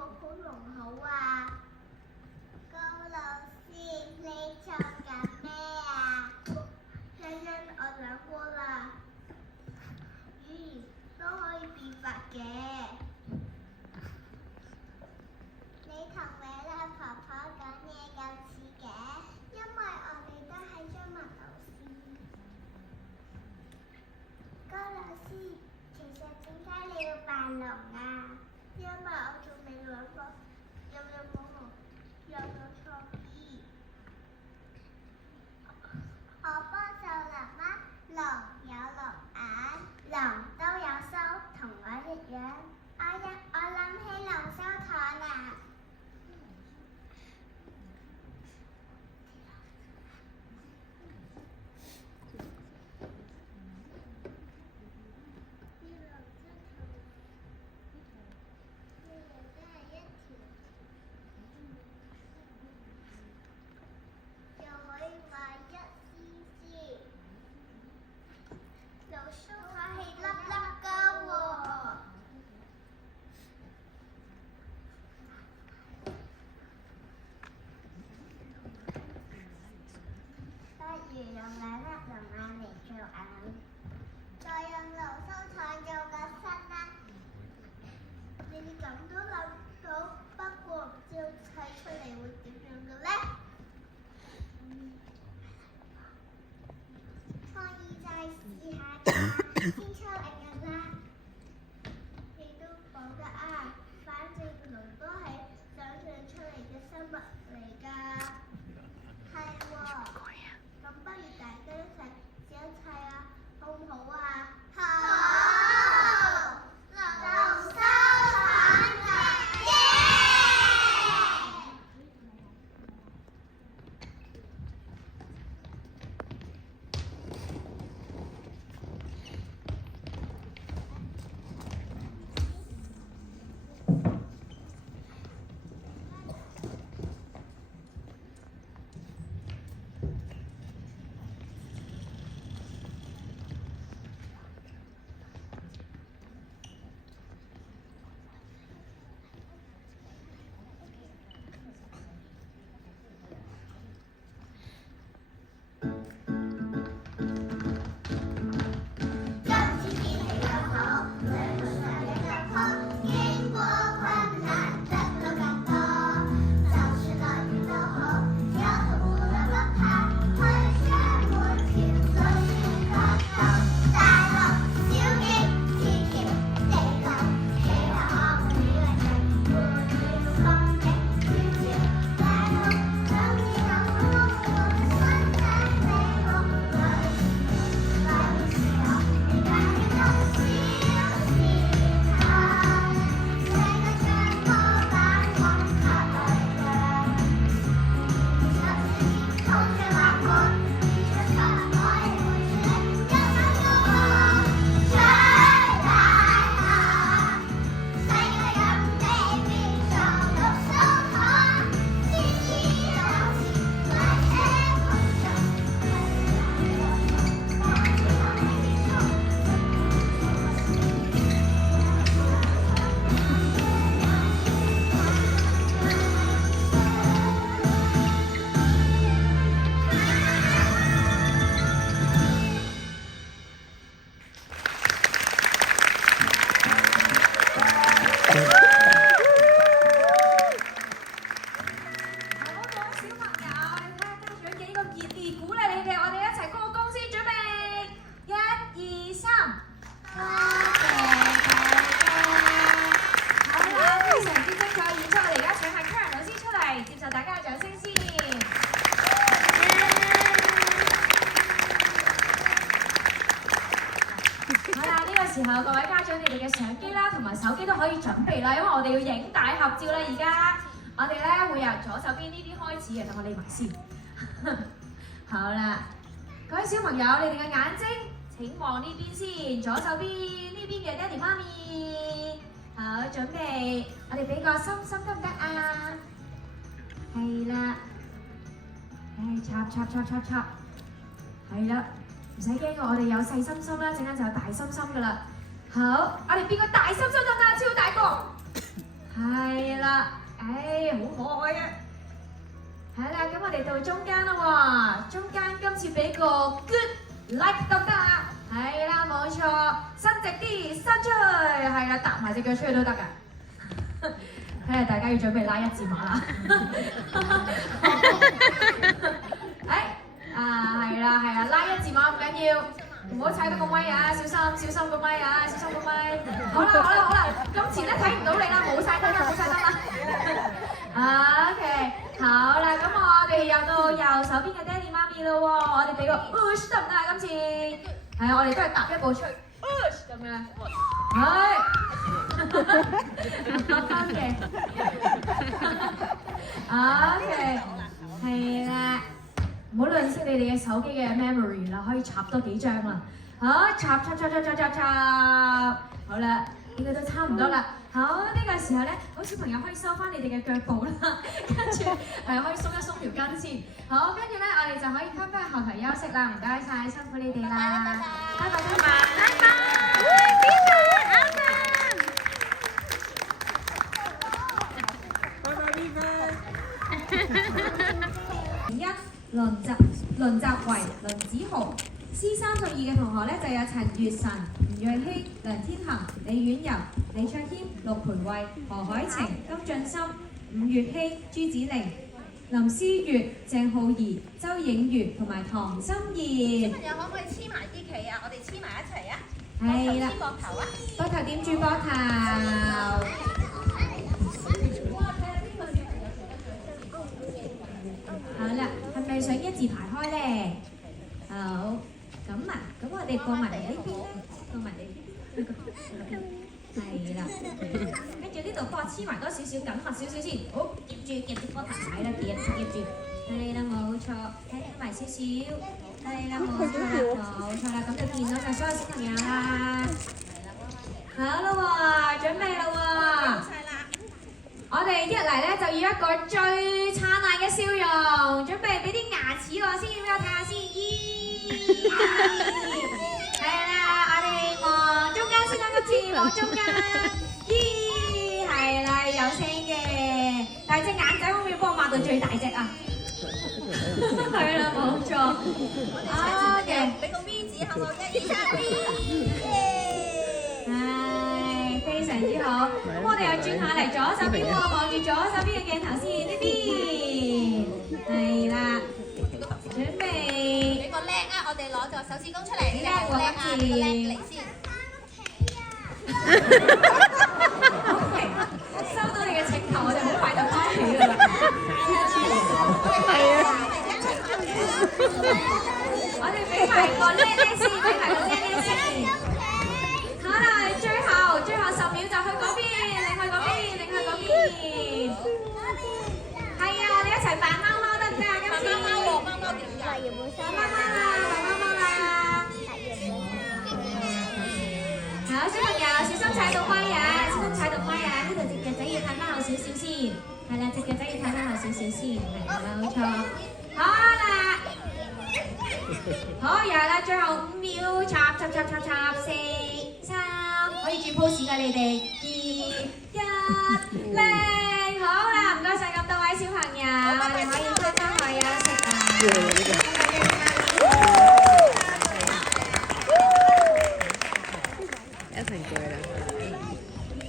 好濃厚啊！高老師，你做緊咩啊？欣欣，我諗過啦，語言都可以變化嘅。你同美麗婆婆講嘢咁似嘅，因為我哋都係中文老師。高老師，其實點解你要扮龍啊？因為我仲未諗過有冇創意。我幫手諗啦，龍有龍眼，龍都有鬚，同我一樣。我諗起龍鬚糖啦。用兩粒龍眼嚟做眼，再用龍鬚糖做個身啦。你哋咁都諗到，不過唔知砌出嚟會點樣嘅咧？可以再試下㗎，先出嚟㗎啦。你都講得啱，反正龍都係想象出嚟嘅生物嚟㗎。係喎。咁不如大家一齊試一砌啊，好唔好啊？好！龍鬚糖耶！時候，各位家長，你哋嘅相機啦同埋手機都可以準備啦，因為我哋要影大合照啦。而家我哋咧會由左手邊呢啲開始嘅，等我匿埋先。好啦，各位小朋友，你哋嘅眼睛請望呢邊先，左手邊呢邊嘅爹哋媽咪。好，準備，我哋俾個心心得唔得啊？係啦，插，係啦。 唔使驚嘅，我哋有細心心啦，陣間就有大心心噶啦。好，我哋變個大心心得唔得？超大個，係啦。啦，唉，好可愛嘅。係啦，咁我哋到中間啦喎，中間今次俾個 good like 得唔得啊？係啦，冇錯，伸直啲，伸出去，係啦，搭埋隻腳出去都得㗎。睇嚟大家要準備拉一字馬啦。係啦，拉一字馬唔緊要，唔好踩到個咪啊，小心個咪啊，小心個咪。好啦，今次咧睇唔到你啦，冇晒燈啦。OK， 好啦，咁我哋又到右手邊嘅爹哋媽咪咯喎，我哋俾個 push 得唔得啊？今次係啊，我哋都係踏一步出 push 咁樣，OK， 係啦。唔好吝嗇你哋嘅手機嘅 memory 啦，可以插多幾張啦。好，插。好啦，應該都差唔多啦。好，呢個時候咧，好小朋友可以收翻你哋嘅腳步啦，跟住可以鬆一鬆條筋先。好，跟住咧，我哋就可以翻返去後台休息啦。唔該晒，辛苦你哋啦。拜拜。輪集為林子豪，C32嘅同學咧就有陳月晨、吳瑞希、梁天恒、李婉柔、李卓謙、陸培慧、何海晴、金俊森、伍月希、朱子玲、林思月、鄭浩儀、周影月同埋唐心妍。小朋友可唔可以黐埋啲旗啊？我哋黐埋一齊啊！係啦，膊頭啊！膊頭點住膊頭。好啦，係咪想一字排開咧？好，咁啊，咁我哋過埋嚟呢邊啦，過埋嚟呢邊，係啦，跟住呢度幫我黐埋多少少，緊密少少先，好，夾住膊頭，係啦，夾住，係啦，冇錯，睇埋少少，係啦，冇錯啦，咁就見到晒所有小朋友啦，好啦喎，準備啦喎。我哋一嚟咧就要一個最燦爛嘅笑容，準備俾啲牙齒我先，俾我睇下先。咦，係啦，我哋望中間先啦，今次望中間。咦，係啦，有聲嘅，但係隻眼仔可唔可以幫我擘到最大隻啊？係啦，冇錯。OK，俾個 V 字好冇？1、2、3 V。非常之好，咁我哋又轉下嚟左手邊喎，望住左手邊嘅鏡頭先，呢邊係啦，準備俾個叻啊！我哋攞個手指公出嚟，叻喎今次，嚟先。收到你嘅請求，我哋好快就翻起㗎啦。係啊，我哋俾埋個叻先，俾埋個叻先。好啦，最後10秒就去嗰邊，擰去嗰邊。係啊，我哋一齊扮貓貓得唔得啊？今次貓貓點㗎？貓貓啦！好，小朋友小心踩到咪啊！呢度隻腳仔要褪翻後少少先。係啦，隻腳仔要褪翻後少少先。係啦，冇錯。好啦，好，又係啦，最後5秒，插4、3，可以轉 pose 㗎你哋，2、1，靚，好啦，唔該晒咁多位小朋友，你可以翻返去休息啦。